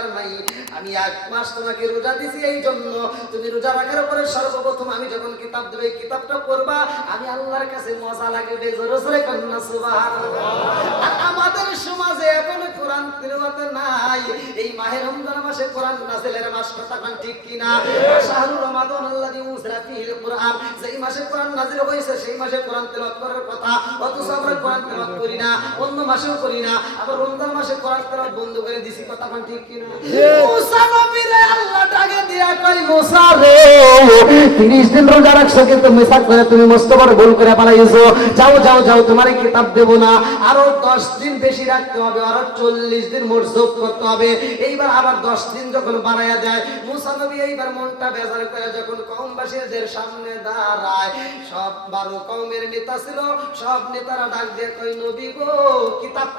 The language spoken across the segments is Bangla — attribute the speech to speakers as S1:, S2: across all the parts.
S1: দরকার নাই। আমি এক মাস তোমাকে রোজা দিছি এই জন্য তুমি রোজা রাখার পরে সর্বপ্রথম আমি যখন কিতাব দেবে কিতাবটা পড়বা, আমি আল্লাহর কাছে মজা লাগে জোরে কন্যা সুবাহ আমাদের সমাজে এখন কোরআন তিলাওয়াতে নাই। এই মাহে রমজান মাসে কোরআন নাজিলের মাস কথা কোন ঠিক কিনা? শাহরু রমাদান আল্লাযী উনজিলা ফিহিল কোরআন। যেই মাসে কোরআন নাজিল হইছে সেই মাসে কোরআন তেলাওয়াত করার কথা। অথচ আমরা কোরআন তেলাওয়াত করি না অন্য মাসেও করি না। আবার রমজান মাসে কোরআন তেলাওয়াত বন্ধ করে দিছি কথা কোন ঠিক কিনা? মুসা নবীরে আল্লাহ ডাকে দিয়া কই মুসা রে 30 দিন রোজা রাখছো কিন্তু মিসাক করে তুমি মস্ত বড় ভুল করে পালাইছো। যাও যাও যাও তোমার কিতাব দেব না। আরও 10 দিন বেশি রাখতে হবে, আরও 40 দিন মোট করতে হবে। এইবার আবার 10 দিন যখন বাড়ায়া যায় মুসা এইবার মনটা বেজার করে যখন কওমবাসীদের সামনে দাঁড়ায়, সব বারো নেতারা ডাক দিয়ে গো, কিতাব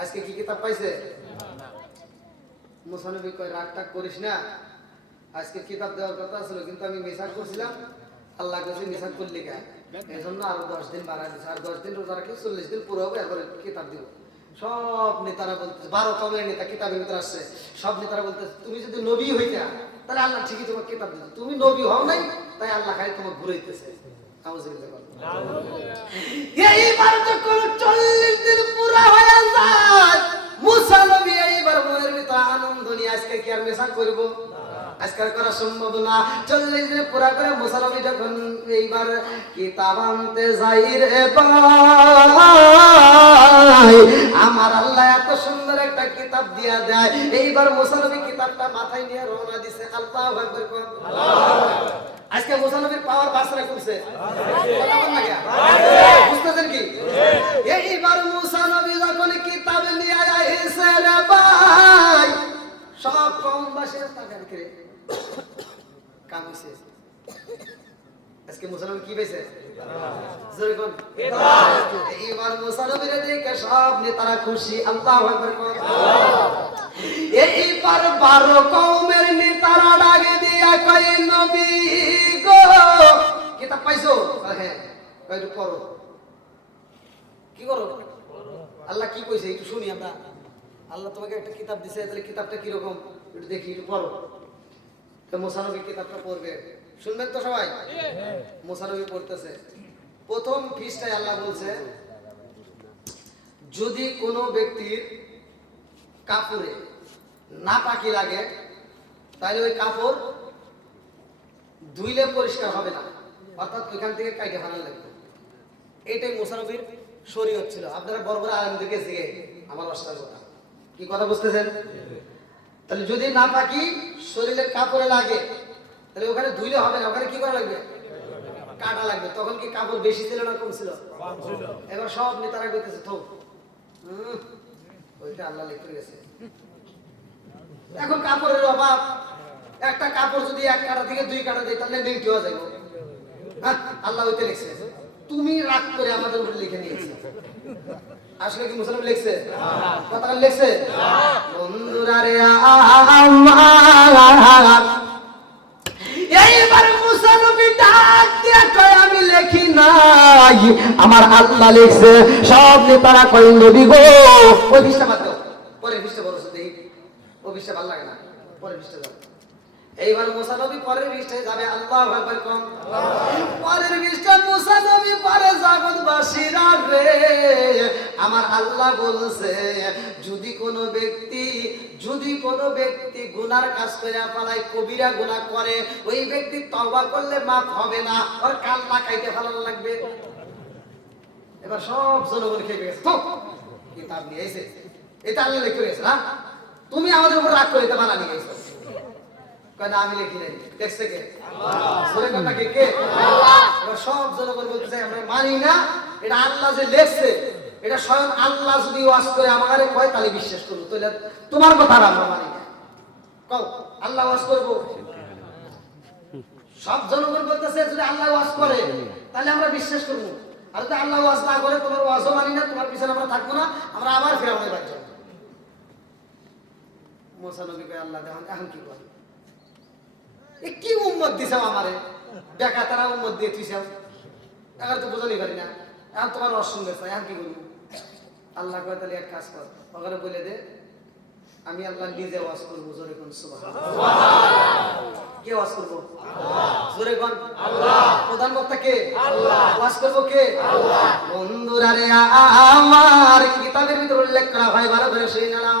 S1: আজকে কি কিতাব পাইছে? কই রাগ টাগ করিস না। আজকে কিতাব দেওয়ার কথা ছিল কিন্তু আমি করছিলাম। আল্লাহ কাছে করলি কা? এই জন্য আরও দশ দিন বাড়াই দিচ্ছে আর দশ দিন রোজা রাখি চল্লিশ দিন পুরো হবে এরপরে কিতাব দিব। সব নেতারা বলতেছে বারো কমের নেতা কিতাবের ভিতরে আসছে। সব নেতারা বলতেছে তুমি যদি নবী হইতা তাহলে আল্লাহ ঠিকই তোমাকে কিতাব দিত। তুমি নবী হও নাই তাই আল্লাহ খালি তোমার ঘুরাইতেছে। এইবার যখন চল্লিশ দিন পুরা হয়ে যায়। মুসা নবী এইবার মনের ভিতরে আনন্দ নিয়ে আজকে কি আর মেশা করব? আজকাল করা সম্ভব না। চল্লিশ দিনে পুরা করে মুসা যখন এইবার কিতাব আনতে যাই রে আমার আল্লাহ এত সুন্দর একটা কিতাব দিয়া দেয়। এইবার মুসা নবী কিতাবটা মাথায় নিয়ে রওনা দিছে। আল্লাহ আজকে মুসা পাওয়ার বাসরা করছে বুঝতেছেন কি? এইবার মুসা কম বাসের টাকা রেখে কাম আজকে মুসা কি পেয়েছে এইবার মুসা দেখে সব নেতারা খুশি আল্লাহু এইবার বারো কৌমের নেতারা ডাকে দিয়া কই নবী গো কিতাব পাইছো? হ্যাঁ। কয় একটু পড়ো। কি করো? আল্লাহ কি কইছে? একটু শুনি আমরা। আল্লাহ তোমাকে একটা কিতাব দিছে তাহলে কিতাবটা কীরকম? একটু দেখি, একটু পড়ো। কিতাবটা পড়বে। শুনবেন তো সবাই? পড়তেছে। প্রথম পৃষ্ঠায় আল্লাহ বলছে, যদি কোনো ব্যক্তির কাপড়ে না পাকি লাগে, তাহলে ওই কাপড় ধুইলে পরিষ্কার হবে না। অর্থাৎ ওইখান থেকে কাইটে ফেলার লাগবে এটাই মোসানবির শরীয়ত ছিল। আপনারা বড় বড় আরাম থেকে আমার অষ্টার কথা। কি কথা বুঝতেছেন? তাহলে যদি না পাকি শরীরের কাপড়ে লাগে তাহলে ওখানে ধুইলে হবে না ওখানে কি করা লাগবে? কাটা লাগবে। তখন কি কাপড় বেশি ছিল না কম ছিল? এবার সব নেতারা করতেছে থো ওইটা আল্লাহ লিখে গেছে। এখন কাপড়ের অভাব। একটা কাপড় যদি এক কাটা থেকে দুই কাটা দেয় তাহলে নেই হয়ে যাবে আল্লাহ ওইতে লিখছে। তুমি রাগ করে আমাদের উপরে লিখে নিয়েছে। আসলে কি মুসলিম লিখছে? কথা লিখছে? বন্ধুরা রে এইবার মুসা নবী ডাক দিয়ে আমি লেখি নাই আমার আল্লাহ লিখছে। সব নেতারা কয় নবী গো। ওই বাদ দাও। পরে দেখি। ও বিষটা ভালো লাগে না। পরে দাও। এইবার মুসা নবী পরের পৃষ্ঠায় যাবে, আল্লাহ আকবার কম। পরের পৃষ্ঠা মুসা নবী পরে জগৎবাসীরা রে আমার আল্লাহ বলছে, যদি কোনো ব্যক্তি, যদি কোনো ব্যক্তি গুনার কাজ করে পালায় কবিরা গুনাহ করে, ওই ব্যক্তি তওবা করলে মাফ হবে না, ওর কাল্লা কাইতে ফেলানো লাগবে। এবার সব জনগণ খেয়ে গেছে কিতাব নিয়ে এসে এটা আল্লাহ লিখে গেছে না তুমি আমাদের উপর রাগ করে এটা বানানি গেছো কয় না আমি লিখি নাই। দেখছে কে? জোরে কথা কে? কে এবার সব জনগণ বলতেছে আমরা মানি না এটা আল্লাহ যে লেখছে এটা স্বয়ং আল্লাহ যদি ওয়াজ করে আমারে কয় তাহলে বিশ্বাস করব। তাহলে তোমার কথা আমরা মানি না। কও আল্লাহ ওয়াজ করব? সব জনগণ বলতেছে যদি আল্লাহ ওয়াজ করে তাহলে আমরা বিশ্বাস করব। আর যদি আল্লাহ ওয়াজ না করে তোমার ওয়াজও মানি না তোমার পিছনে আমরা থাকব না আমরা আবার ফেরাউনের বাড়ি যাব। মোসা আল্লাহ এখন কি করে এ কি উম্মত দিছে আমারে? বেকা তারা উম্মত দিয়ে তুইছাও এখন তো বোঝানি পারি না। এখন তোমার অসুন্দর চাই এখন কি করব? আল্লাহ কয় তাহলে এক কাজ কর। ওখানে বলে দে আমি আল্লাহ নিজে ওয়াজ করব জোরে কোন কে ওয়াজ করব? জোরে কোন? প্রধান বক্তা কে? ওয়াজ করব কে? বন্ধুরা রে আমার কিতাবের ভিতর উল্লেখ করা হয়? ভালো করে শুনে নাও।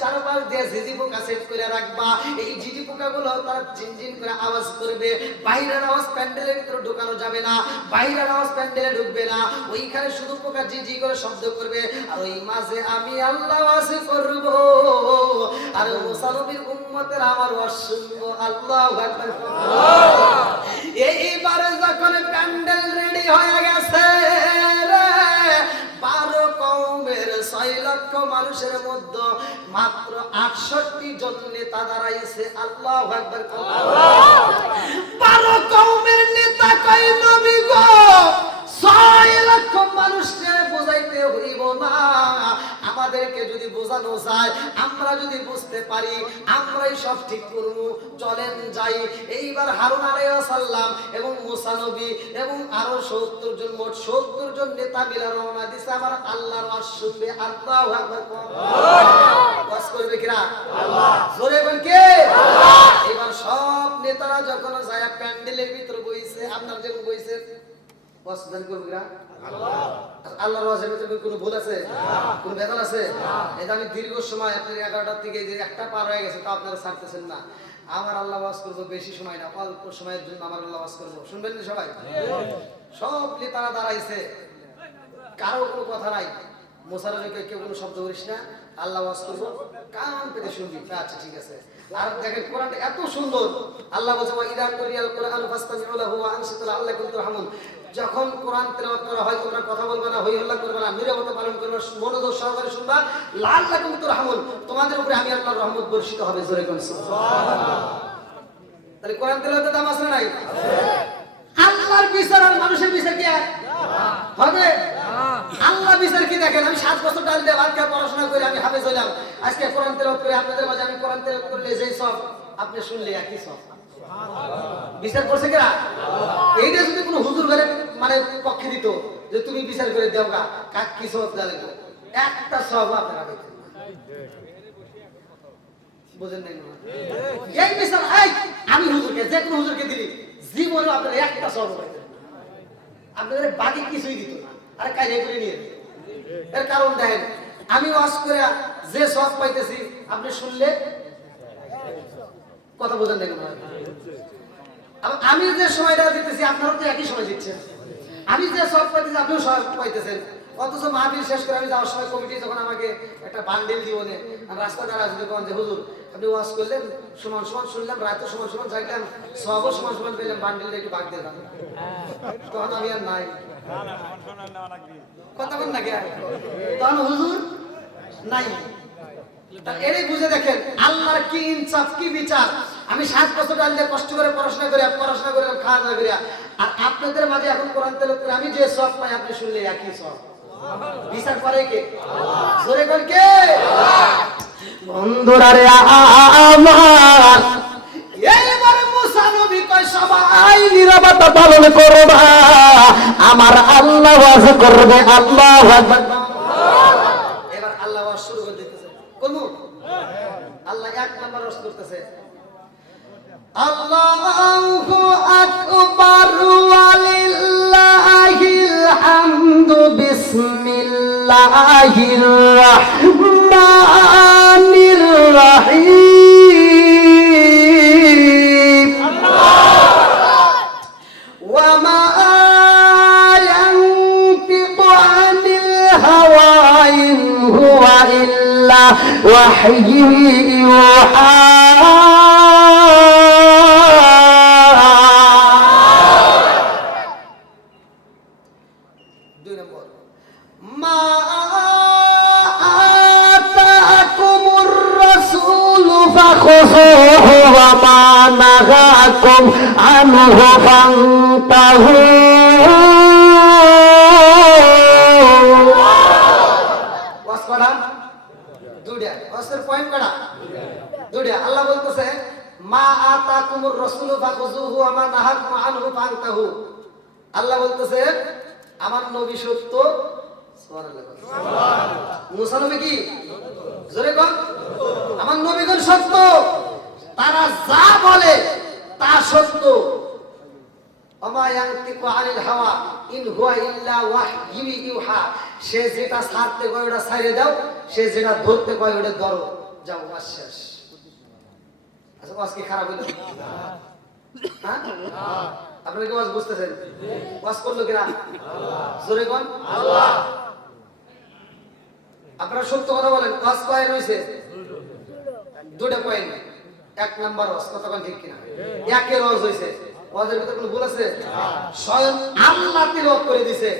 S1: চারপাশ দিয়ে ঝিঝি পোকা সেট করে রাখবা। এই ঝিঝি পোকাগুলো তারা ঝিনঝিন করে আওয়াজ করবে। বাইরের আওয়াজ প্যান্ডেলের ভিতরে ঢোকানো যাবে না। বাইরের আওয়াজ প্যান্ডেলে ঢুকবে না। ওইখানে শুধু পোকা ঝিঝি করে শব্দ করবে। আর ওই মাঝে আমি আল্লাহ করব। আর উম্মতের আমার আল্লাহ এইবারে যখন প্যান্ডেল রেডি হয়ে গেছে মানুষের মধ্যে মাত্র আটষট্টি জন নেতা দাঁড়াইছে। আল্লাহ বারো কৌমের নেতা কই নবী গো মানুষকে বোঝাইতে হইব না। আমাদেরকে যদি বোঝানো যায়, আমরা যদি বুঝতে পারি আমরাই সব ঠিক করব। চলেন যাই। এইবার হারুন আলাইসাল্লাম এবং মুসা নবী এবং আরও সত্তর জন মোট সত্তর জন নেতা মিলা রওনা দিছে। আমার আল্লাহর আল্লাহ করবে কিরা? জোরে কে? এবার সব নেতারা যখন যায় প্যান্ডেলের ভিতর বইছে আপনার যেমন বইছে ওয়াজ দান করবে কিরা আল্লাহর ওয়াজের ভিতরে কোনো ভুল আছে? কোনো বেদাল আছে? এটা আমি দীর্ঘ সময় আপনি এগারোটার থেকে যে একটা পার হয়ে গেছে তা আপনারা ছাড়তেছেন না। আমার আল্লাহ ওয়াজ করব বেশি সময় না অল্প সময়ের জন্য আমার আল্লাহ ওয়াজ করব। শুনবেন না সবাই? সব নেতারা দাঁড়াইছে। কারও কোনো কথা নাই। মোসারফিকে কেউ কোনো শব্দ করিস না। আল্লাহ ওয়াজ করব। কান পেতে শুনবি। আচ্ছা ঠিক আছে। আর দেখেন কোরআনটা এত সুন্দর। আল্লাহ বলছে ওয়া ইদা কুরিয়াল কোরআন ফাস্তামিউ লাহু ওয়া আনসিতু লাআল্লাকুম তুরহামুন। যখন কোরআন তেলাওয়াত করা হয় তোমরা কথা বলবে না হই হল্লা করবে না নীরবতা পালন করবে মনোযোগ সহকারে শুনবা লাল লাআল্লাকুম তুরহামুন তোমাদের উপরে আমি আল্লাহর রহমত বর্ষিত হবে জোরে কোন তাহলে কোরআন তেলাওয়াতের দাম আছে নাই? আল্লাহর বিচার আর মানুষের বিচার কি হবে? আল্লাহ বিচার কি দেখেন? আমি সাত বছর ডাল দিয়ে ভাত পড়াশোনা করে আমি হাফেজ হইলাম। আজকে কোরআন তেলাওয়াত করে আপনাদের মাঝে আমি কোরআন তেলাওয়াত করলে যেই সব আপনি শুনলে একই সব। বিচার করছে কিনা এইটা যদি কোনো হুজুর ঘরে মানে পক্ষে দিত যে তুমি বিচার করে দেও গা কাক কি একটা সব আপনারা বুঝেন নাই এই বিচার আমি হুজুরকে, যে হুজুরকে দিলি আপনারা একটা সব আপনাদের বাকি কিছুই দিত না, আরে কাজ করে নিয়ে এর কারণ দেখেন, আমি ওয়াজ করে যে সব পাইতেছি, আপনি শুনলে কথা বোঝেন না? আম- যে সময়টা দিতেছি আপনারা তো একই সময় দিচ্ছেন। আমি যে সব পাইতেছি, আপনিও সব পাইতেছেন। অথচ মাহফিল শেষ করে আমি যাওয়ার সময় কমিটি যখন আমাকে একটা বান্ডেল জীবনে রাস্তা দ্বারা যদি কোন যে হুজুর, আপনি ওয়াশ করলেন, সমান সমান শুনলাম, রাতে সমান সমান জাগলাম, সবও সমান সমান পেলাম, বান্ডেলটা একটু বাগ দিলাম তখন আমি আর নাই। কথা বল না কে তখন হুজুর নাই। এরই বুঝে দেখেন, আল্লাহর কি ইনসাফ, কি বিচার। আমি সাত বছর ডাল দিয়ে কষ্ট করে পড়াশোনা করে পড়াশোনা করে খাওয়া দাওয়া করে আর আপনাদের মাঝে এখন কোরআন তেলাওয়াত করে আমি যে সব পাই আপনি শুনলে একই সব। বিচার করে কে? জোরে কর কে? বন্ধুরা রে আমার এইবার মুসা নবী কয় সবাই নীরবতা পালন করবা। আমার আল্লাহ ওয়াজ করবে আল্লাহু আকবার এবার আল্লাহ ওয়াজ শুরু করে দিতেছে। কোনু আল্লাহ এক নাম্বার ওয়াজ করতেছে। আল্লাহু আকবার। الله. الرحمن الرحيم وما ينطق عن الهوى إن هو إلا وحي يوحى. নাহাকুম আনহু ফান্তাহু ওয়াজ করা? দুইটা। ওয়াজের পয়েন্ট করা? দুইটা। আল্লাহ বলতেছে মা আতাকুমুর রাসূলু আল্লাহ বলতেছে আমার নবী সত্য। মুসা কি? জোরে কন। আমার নবীগণ সত্য। তারা যা বলে তা সত্য ওমা হাওয়া, ইন ইল্লা ওয়াহয়ু ইউহা, সে যেটা ছাড়তে কয় ওটা ছাইরে দাও, সে যেটা ধরতে আচ্ছা খারাপ হ্যাঁ? আপনারা কি বুঝতেছেন? করল কোন? আপনারা সত্য কথা বলেন, ওয়াজ কয় রয়েছে? দুটা পয়েন্ট এক নাম্বার ওয়াজ কতক্ষণ ঠিক কিনা? একের ওয়াজ হয়েছে ওয়াজের ভিতরে কোনো ভুল আছে? স্বয়ং আল্লাহ তিলওয়াত করে দিছে।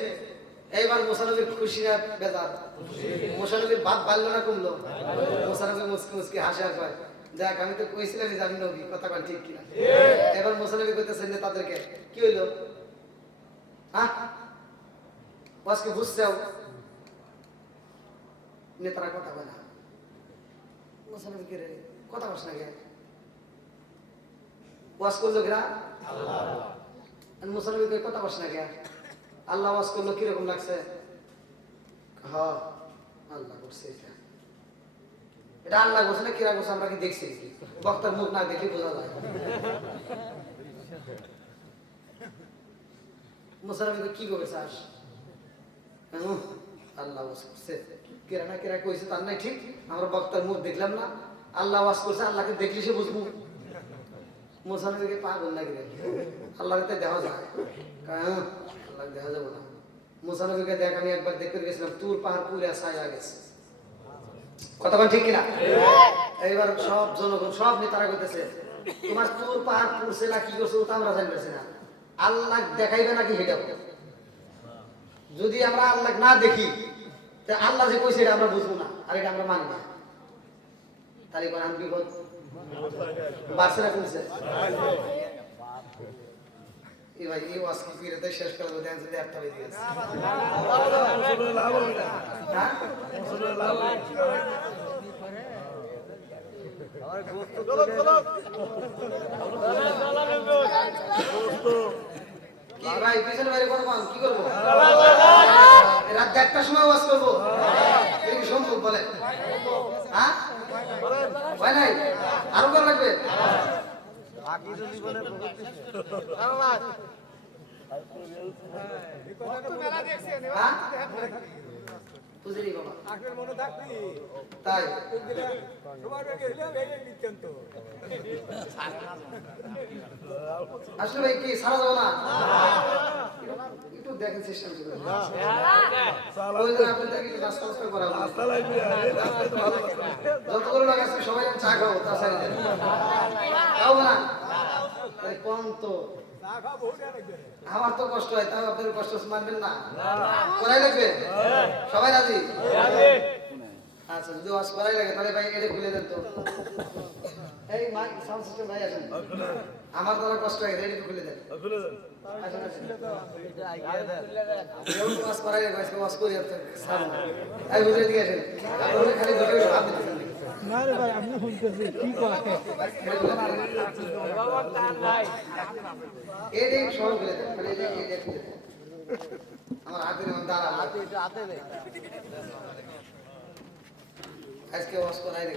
S1: এইবার মুসানবীর খুশি না বেজার? মুসানবীর বাদ বাড়লো না কমলো? মুসানবী মুসকি মুসকি হাসি আর কয় দেখ আমি তো কইছিলাম যে আমি নবী কথা কন ঠিক কিনা? এবার মুসানবী কইতেছেন যে তাদেরকে কি হইল? হ্যাঁ ওয়াজকে বুঝছেও নেতারা কথা বলে মুসানবী কে কথা বস না কে? ওয়াজ করল কিনা আর মুসানবী কে কথা বস না কে আল্লাহ ওয়াজ করল কীরকম লাগছে? হ আল্লাহ করছে এটা। এটা আল্লাহ করছে না কিরা করছে আমরা কি দেখছি? বক্তার মুখ না দেখলে বোঝা যায়। মুসানবী কি করে চাস উহ, আল্লাহ ওয়াজ করছে। কেরা না কেরা কইছে তার নাই ঠিক। আমরা বক্তার মুখ দেখলাম না। আল্লাহ ওয়াজ করছে আল্লাহকে দেখলি সে বুঝব। মুসানবীকে পাগল লাগে রে আল্লাহকে তো দেখা যায়। হ্যাঁ, আল্লাহকে দেখা যাবে না। মুসানবীকে দেখ আমি একবার দেখতে গেছিলাম তুর পাহাড় পুরে ছায়া গেছে। কতক্ষণ ঠিক কিনা? এইবার সব জনগণ সব নেতারা কইতেছে তোমার তুর পাহাড় পুরছে না কি করছে ওটা আমরা জানতেছি না। আল্লাহ দেখাইবে নাকি সেটা? যদি আমরা আল্লাহ না দেখি আল্লাহ যে কইছে এটা আমরা বুঝব না আর এটা আমরা মানি না। তাহলে বিপদ কি ফিরে শেষ করে দেন? কি ভাই, পিছনে বাইরে করব? কি করব? রাত দেড়টার সময় ওয়াজ করব? সম্ভব বলে হ্যাঁ? হয় নাই? আরও কর লাগবে? হ্যাঁ? বুঝলি বাবা তাই আসলে ভাই কি সারা যাব না একটু দেখেন চেষ্টা করা। যতগুলো লোক আছে সবাই চা খাব তা সারি দেন খাব না কম তো আমার তো কষ্ট হয় তাও আপনাদের কষ্ট মানবেন না? করাই লাগবে? সবাই রাজি? আচ্ছা যদি ওয়াজ করাই লাগে তাহলে ভাই এটা খুলে দেন তো। এই মাইক সাউন্ড সিস্টেম ভাই আসেন। আমার দ্বারা কষ্ট হয় এটা খুলে দেন। আসেন যেহেতু ওয়াজ করাই লাগে ওয়াজ করি আপনার। আপনারা খালি বসে বসে ভাব দিতেছেন
S2: না রে ভাই আমি শুনতেছি কি কয়
S1: এটাই সব খুলে দেন খালি এটা এটা খুলে দেন আমার হাতের মধ্যে দাঁড়া আজকে ওয়াজ করাই রে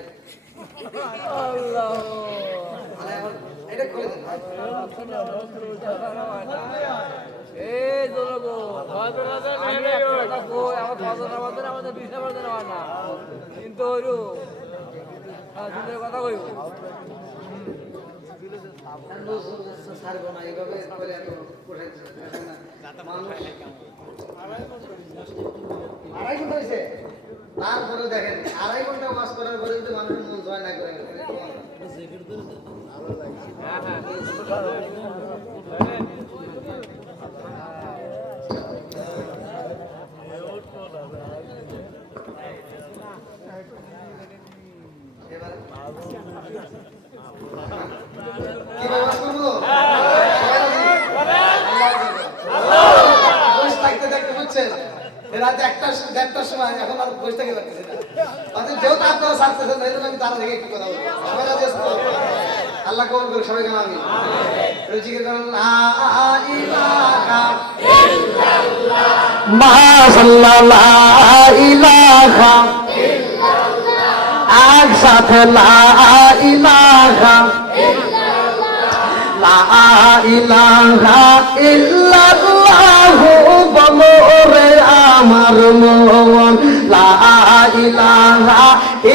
S1: মানে এটা খুলে দেন
S3: এই আমাদের বিশ হয় না। কিন্তু
S1: আড়াই ঘণ্টা হয়েছে তারপরে দেখেন আড়াই ঘণ্টা ওয়াজ করার পরে যদি মানুষের মন জয় না করে তাহলে কেমন হবে? এবার কি ব্যবহার করব সবাই রাজি? আল্লাহ বসে থাকতে থাকতে বুঝছেন রাত একটা দেড়টার সময় এখন আর বসে থাকতে পারতেছি না অথচ যেহেতু আপনারা ছাড়তেছেন না এই জন্য আমি তারা থেকে একটু কথা বলব সবাই রাজি আছে তো? আল্লাহ কবুল করে একসাথে লা ইলাহা। লা ইলাহা ইল্লাল্লাহু বলো রে আমার মন। লা ইলাহা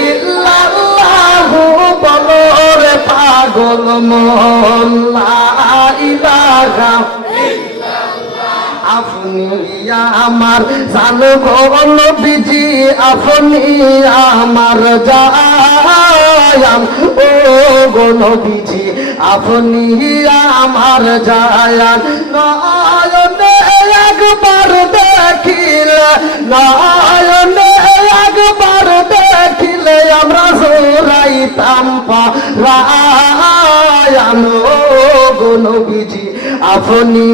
S1: ইল্লাল্লাহু বলো রে পাগল মন। লা ইলাহা আপনি আমার জানবল বিজি আপনি আমার জায়ান ও গণ বিজি আপনি আমার নয়নে একবার দেখিলে, নয়নে একবার দেখিলে আমরা জোরাইতাম পারায়ান ও গণ বিজি আপনি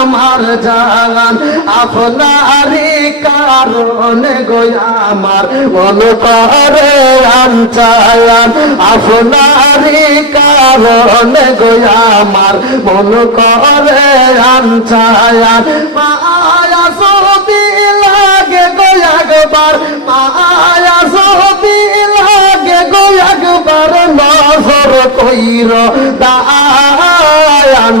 S1: আমার জান আপনারই কারণে গো আমার করে আনচায়ান আপনারই কারণে গো আমার মন করে মায়া সবি লাগে গো মায়া সবি লাগে গো নজর কইর দায়ান।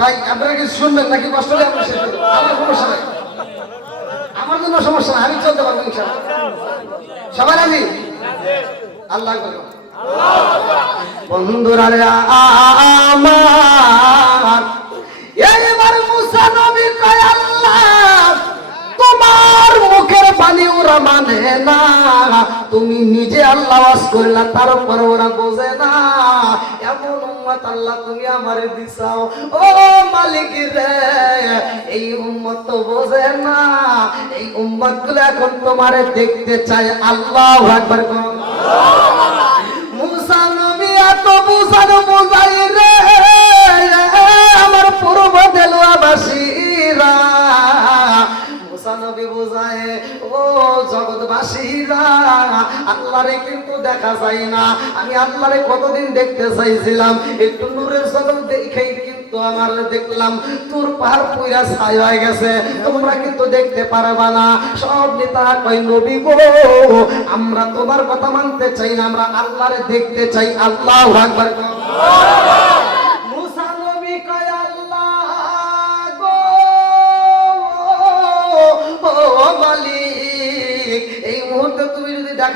S1: ভাই, আপনারা কি শুনবেন নাকি? কষ্ট হলে আপনার শেষ আমার সমস্যা নাই। আমার জন্য সমস্যা নাই আমি চলতে পারব সবাই রাজি? আল্লাহ বন্ধুরা আল্লাহ, তোমার মুখের পানি ওরা মানে না। তুমি নিজে আল্লাহ ওয়াজ করলা তারপর ওরা বোঝে না এমন উম্মত আল্লাহ তুমি আমারে দিছাও। ও মালিক রে এই উম্মত তো বোঝে না এই উম্মতগুলো এখন তোমারে দেখতে চায়। আল্লাহ একবার মুসা নবী এত বুঝানো বুঝাই রে আল্লাহরে কিন্তু দেখা যায় না। আমি আল্লাহরে কতদিন দেখতে চাইছিলাম, একটু নূরের জগৎ দেখেই আমার দেখলাম, তোর পাহাড় হয়ে গেছে, তোমরা কিন্তু দেখতে পারবা না। সব আমরা তোমার কথা মানতে চাই না, আমরা আল্লাহরে দেখতে চাই, আল্লাহ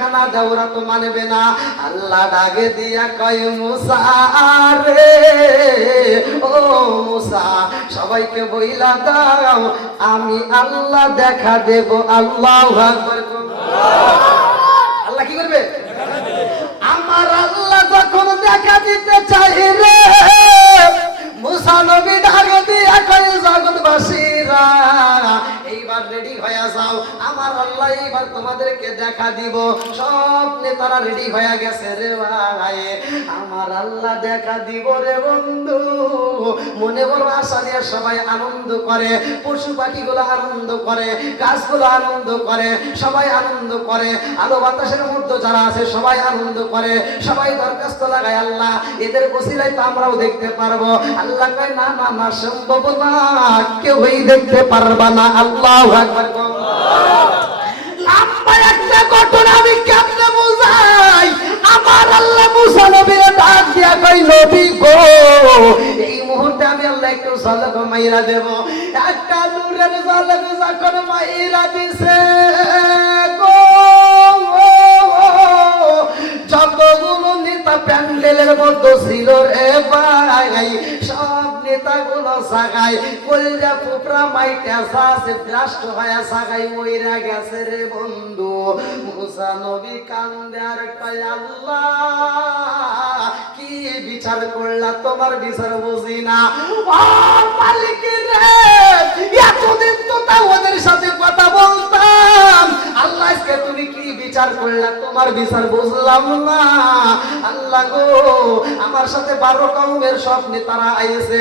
S1: যদি দাও তো মানবে না। আল্লাহ ডাকে দিয়া কয়, মুসা রে, ও মুসা, সবাইকে বইলা দাও, আমি আল্লাহ দেখা দেব, আল্লাহ আল্লাহ কি করবে? আমার আল্লাহ যখন দেখা দিতে চাই রে, মুসা নবী ডাক দিয়া কই জগৎবাসীরা যাও, আমার আল্লাহ এইবার তোমাদেরকে দেখা দিব। সব নেতারা রেডি হয়ে গেছে রে ভাই। আমার আল্লাহ দেখা দিব রে বন্ধু। মনে বড় আশা নিয়ে সবাই আনন্দ করে, পশু পাখিগুলো আনন্দ করে, গাছগুলো আনন্দ করে, সবাই আনন্দ করে, আলো বাতাসের মধ্যে যারা আছে সবাই আনন্দ করে, সবাই দরখাস্ত লাগায়, আল্লাহ, এদের বসিলাই তো আমরাও দেখতে পারব। আল্লাহ কয়, না না না, সম্ভব না, কেউই দেখতে পারবা না। আল্লাহ একবার লম্বা একটা ঘটনা আমি কেমনে আমার আল্লাহ মুসা নবীর ডাক দিয়া গো, এই মুহূর্তে আমি আল্লাহ একটু ঝলক মাইরা দেব। একটা নূরের ঝলক যখন মাইরা দিছে গো, যতগুলো নেতা প্যান্ডেলের মধ্যে ছিল রে ভাই, সব কি বিচার করলা? তোমার বিচার বুঝি না। এতদিন তো তা ওদের সাথে কথা বলতাম। আল্লাহ তুমি কি বিচার করলা? তোমার বিচার বুঝলাম না। আল্লাহ গো, আমার সাথে বারো কৌমের সব নেতারা আইছে।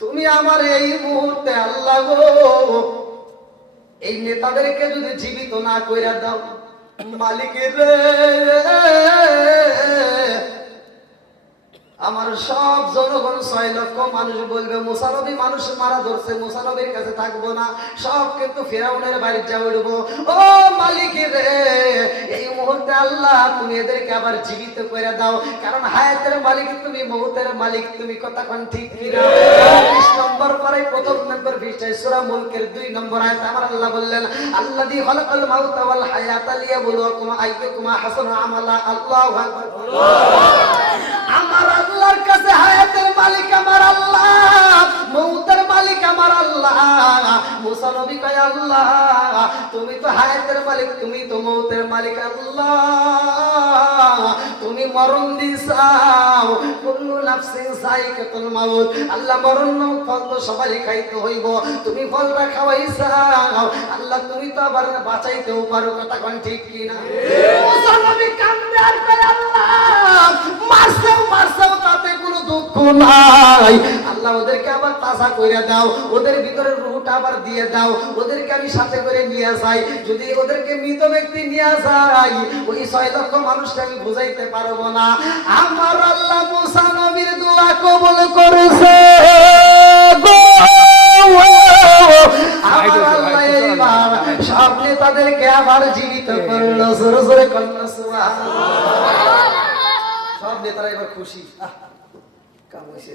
S1: তুমি আমার এই মুহূর্তে আল্লাহ গো। এই নেতাদেরকে যদি জীবিত না কইরা দাও মালিকের আমার সব জনগণ ছয় লক্ষ মানুষ বলবে, মুসানবী মানুষ মারা ধরছে, মুসানবীর কাছে থাকব না। সব কিন্তু ফেরাউনের বাড়ি যা উঠবো। ও মালিক রে, এই মুহূর্তে আল্লাহ, তুমি এদেরকে আবার জীবিত করে দাও। কারণ হায়াতের মালিক তুমি, মৌতের মালিক তুমি ঠিক কিনা? বিশ নম্বর পরে প্রথম নম্বর বিষয় সূরা মুলকের দুই নম্বর আয়াত আমার আল্লাহ বললেন, আল্লাযী খালাকাল মাউতা ওয়াল হায়াতা লিয়াবলুয়াকুম আইয়ুকুম আহসানু আমালা আল্লাহু কাছে হায়াতের মালিক আমার আল্লাহ। আমার আল্লাহ। মুসা নবী কয়, আল্লাহ, তুমি তো হায়াতের মালিক, তুমি তো মৌতের মালিক, আল্লাহ। তুমি মরণ দিছাও। কুল্লু নাফসিন সাইকাতুল মাউত। আল্লাহ, মরণ ফল তো সবাই খাইতে হইব। তুমি ফলটা খাওয়াইছাও। আল্লাহ, তুমি তো আবার বাঁচাইতেও পারো, কথা কোন ঠিক কি না? মুসা নবী কান্দে আর কয়, আল্লাহ, মারছেও মারছেও, তাতে কোনো দুঃখ নাই। আল্লাহ, ওদেরকে আবার তাজা করে দাও। ওদের ভিতরে রুহটা আবার দিয়ে দাও। ওদেরকে আমি সাথে করে নিয়ে যাই। যদি ওদেরকে মৃত ব্যক্তি নিয়ে যাই ওই ছয় লক্ষ মানুষকে আমি বুঝাইতে পারব না। আমার আল্লাহ মুসা নবীর দোয়া কবুল করেছে। সব আবার জীবিত করল। জোরে জোরে কন্যা সব নেতারা এবার খুশি। কাম হয়েছে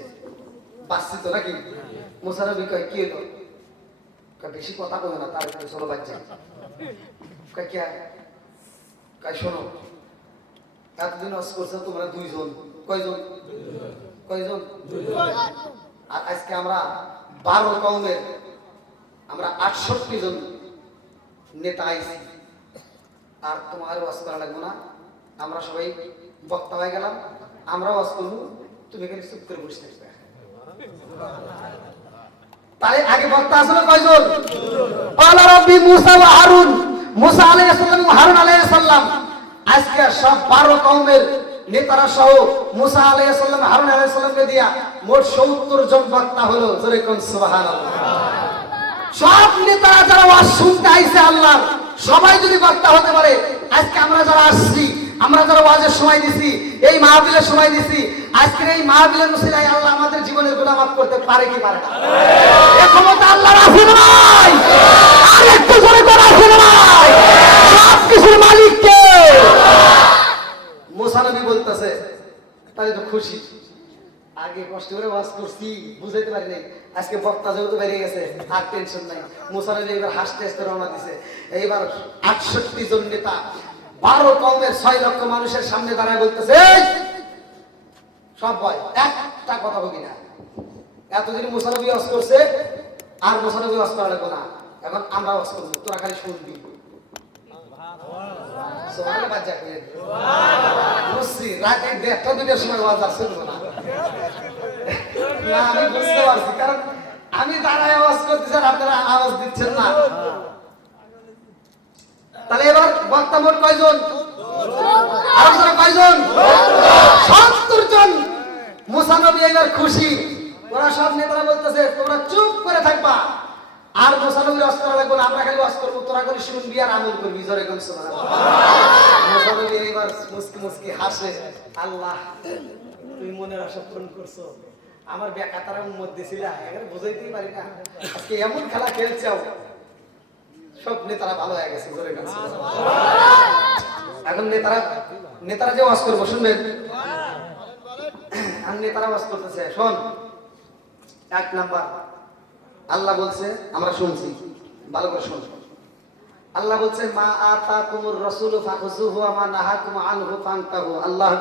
S1: বাঁচছি তো নাকি? মোসারবি কয়, কি হলো? বেশি কথা কবে না, তার একটু চলো বাচ্চা। কয়, কে? কয়, শোনো, এতদিন অস করছে তোমরা দুইজন। কয়জন? কয়জন? আর আজকে আমরা বারো কৌমের আমরা আটষট্টি জন নেতা আইছি। আর তোমার ওয়াজ করা লাগবো না। আমরা সবাই বক্তা হয়ে গেলাম। আমরাও ওয়াজ করব। তুমি এখানে চুপ করে বসে থাকবে। তাই আগে বক্তা আসলে কয়জন? রাব্বি মুসা ওয়া হারুন। মুসা হারুন আজকে সব 12 কওমের নেতারা সহ মুসা হারুন দিয়া মোট 70 জন বক্তা হলো। জোরে কোন সুবহানাল্লাহ। সব নেতারা যারা ওয়াজ শুনতে আইছে আল্লাহ সবাই যদি বক্তা হতে পারে, আজকে আমরা যারা আসছি আমরা যারা ওয়াজের সময় দিছি, এই মাহফিলের সময় দিছি, আজকের এই মাহফিলের মুসিলাই আল্লাহ আমাদের জীবনের মাফ করতে পারে কি পারে এ ক্ষমতা আল্লাহর আছে নাই আর একটু করে আছে নাই সব কিছুর মালিক কে? মুসা নবী তো খুশি। আগে কষ্ট করে ওয়াজ করছি, বুঝাইতে পারি নাই। আজকে বক্তা যেহেতু বেরিয়ে গেছে, আর টেনশন নাই। এবার হাসতে হাসতে রওনা দিছে। এইবার আটষট্টি জন নেতা বারো কমের ছয় লক্ষ মানুষের সামনে দাঁড়ায় বলতেছে সব ভয় একটা কথা বলি না। এতদিন মুসানবী ওয়াজ করছে, আর মুসানবী ওয়াজ করা লাগবে না। এখন আমরা ওয়াজ করব, তোরা খালি শুনবি। দেড়টা শুনব না। না, আমি বুঝতে পারছি, কারণ আমি দাঁড়ায় আওয়াজ করতেছি আর আপনারা আওয়াজ দিচ্ছেন না। তাহলে এবার বক্তা মোট কয়জন? কয়জন? সত্তর জন। মুসানবী এবার খুশি। ওরা সব নেতারা বলতেছে, তোমরা চুপ করে থাকবা। আর মোসানবীর অস্ত্র লাগবে আমরা খালি অস্ত্র তোরা করে শুনবি আর আমল করবি, জোরে কোন মোসানবী এবার মুসকি মুসকি হাসে, আল্লাহ, তুই মনের আশা পূরণ করছ। আমার বেকাতার মধ্যে ছিল এখানে বুঝাইতেই পারি না। আজকে এমন খেলা খেলছাও সব নেতারা ভালো হয়ে গেছে জোরে কোন এখন নেতারা নেতারা যে ওয়াজ করব শুনবেন? আর নেতারা ওয়াজ করতেছে শোন। এক নাম্বার আল্লাহ বলছে আমরা শুনছি ভালো করে শুন। আল্লাহ বলছে মা আতা কুমুর রসুল ফাখুজুহু ওয়া মা নাহাকুম আনহু ফান্তাহু। আল্লাহু।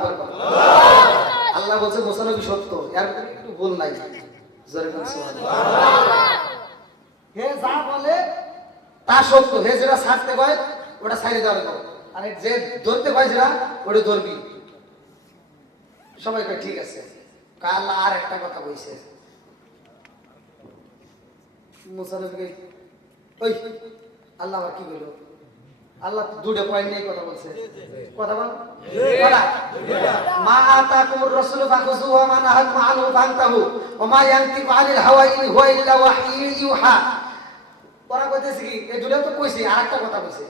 S1: আল্লাহ বলছে মুসানবী সত্য এর একটু ভুল নাই। জোরে সুবহানাল্লাহ। হে যা বলে তা সত্য হে যেটা ছাড়তে কয় ওটা ছাড়ে দেওয়া লাগবে আর যে ধরতে কয় যেটা ওটা ধরবি। সবাই ঠিক আছে। আল্লাহ আর একটা কথা বলছে আল্লাহ আবার কি বলল আল্লাহ দুটো পয়েন্ট নিয়ে কথা বলছে। কথা বল। মা আতাকুমুর রাসূলু ফাখুযুহু ওয়া মা নাহাকুম আনহু ফান্তাহু মা ইয়ানতিকু আনিল হাওয়া ইন হুয়া ইল্লা ওরা কইতেছে কি এই দুটো তো কইছে আরেকটা কথা কইছে।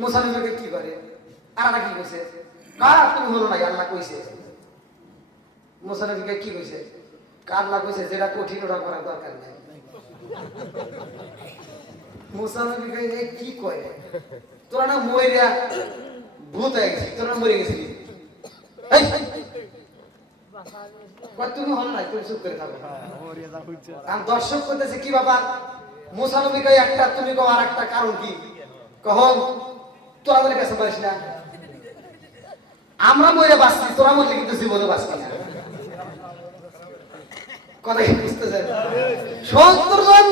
S1: মুসা নবীকে কি করে? আর একটা কি কইছে? কার তুমি হলো না আল্লাহ কইছে? মুসা নবীকে কি কইছে? কার আল্লাহ কইছে যেটা কঠিন ওটা করার দরকার নাই। মুসা নবীকে এই কি কয়? তোরা না মইরা ভূত হয়ে গেছিস তোরা মরে গেছিলি। তুমি হল নাই তুমি চুপ করে থাকো। আর দর্শক করতেছে কি বাবা? একটা, তুমি একটা কারণ কি? কাছে না। আমরা মরে বাঁচছি, তোরা মরলে কিন্তু জীবনে না। কথা কি সত্তর জন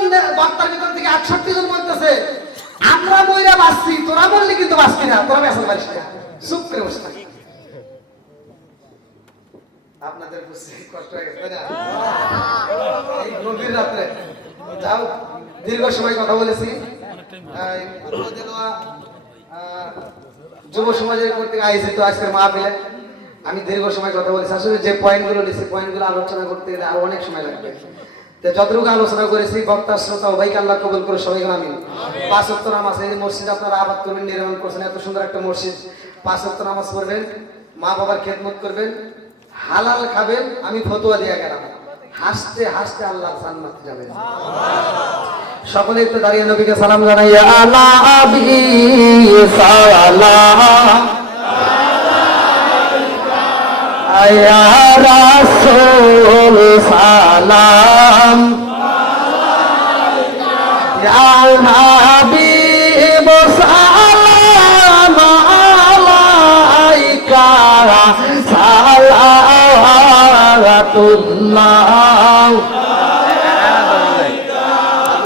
S1: ভিতর থেকে আটষট্টি জন বলতেছে, আমরা মইরা বাঁচছি, তোরা বললে কিন্তু বাঁচবি না, তোরা বেসন পারিস না। চুপ করে বসে থাক। আপনাদের বুঝতে কষ্ট হয়ে গেছে না? রাত্রে। যাও। দীর্ঘ সময় কথা বলেছি। যুব সমাজের কর্তৃক আয়োজিত আজকের মাহফিলে আমি দীর্ঘ সময় কথা বলেছি। আসলে যে পয়েন্টগুলো নিয়েছি পয়েন্টগুলো আলোচনা করতে গেলে আরও অনেক সময় লাগবে। তো যতটুকু আলোচনা করেছি বক্তা শ্রোতা উভয়কে আল্লাহ কবুল করে সবাই আমি পাঁচ অক্ট নামাজ এই মসজিদ আপনারা আবাদ করবেন নির্মাণ করছেন এত সুন্দর একটা মসজিদ। পাঁচ অক্ট নামাজ পড়বেন মা বাবার খেদমত করবেন হালাল খাবেন আমি ফতোয়া দিয়ে গেলাম। হাসতে হাসতে আল্লাহ জান্নাতে যাবেন। সকলে একটু দাঁড়িয়ে নবীকে সালাম জানাইয়া সালাম আলাইকা সালাওয়াতুল্লাহ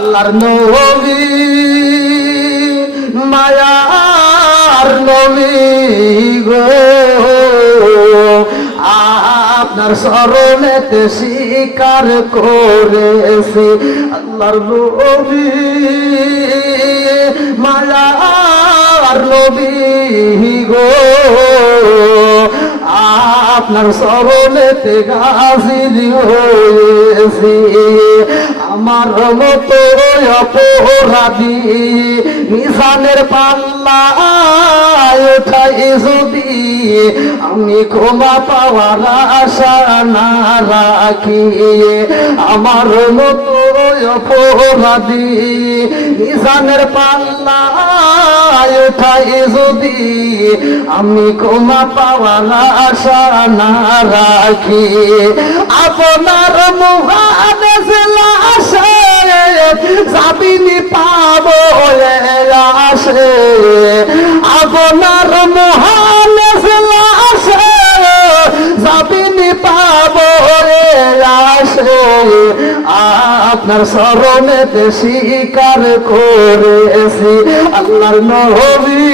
S1: আল্লাহর নবী, মায়ার নবী গো। আপনার স্মরণেতে স্বীকার করেছি, আল্লাহর নবী, মায়ার নবী গো। আপনার স্মরণেতে গাজির হয়েছি আমার মতো অপরাধী নিশানের পাল্লা উঠাই যদি আমি ক্ষমা পাওয়ার আশা না রাখি আমার মতো অপরাধী নিশানের পাল্লা উঠাই যদি আমি ক্ষমা পাওয়ার আশা না রাখি আপনার লাশে যাবিনি পাবো আসে, আপনার মুহাদেশ লাশে যাবিনি পাবো আসে, আপনার স্মরণেতে স্বীকার করেছি। আল্লাহর নবী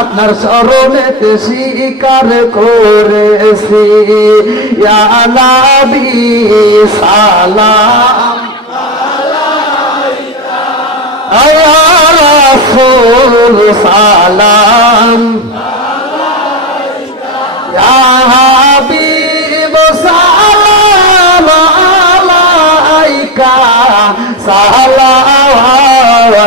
S1: আপনার স্মরণেতে স্বীকার করেছি। সালা সালাম। সালাম। সালাম আলাইকা। সালাম power.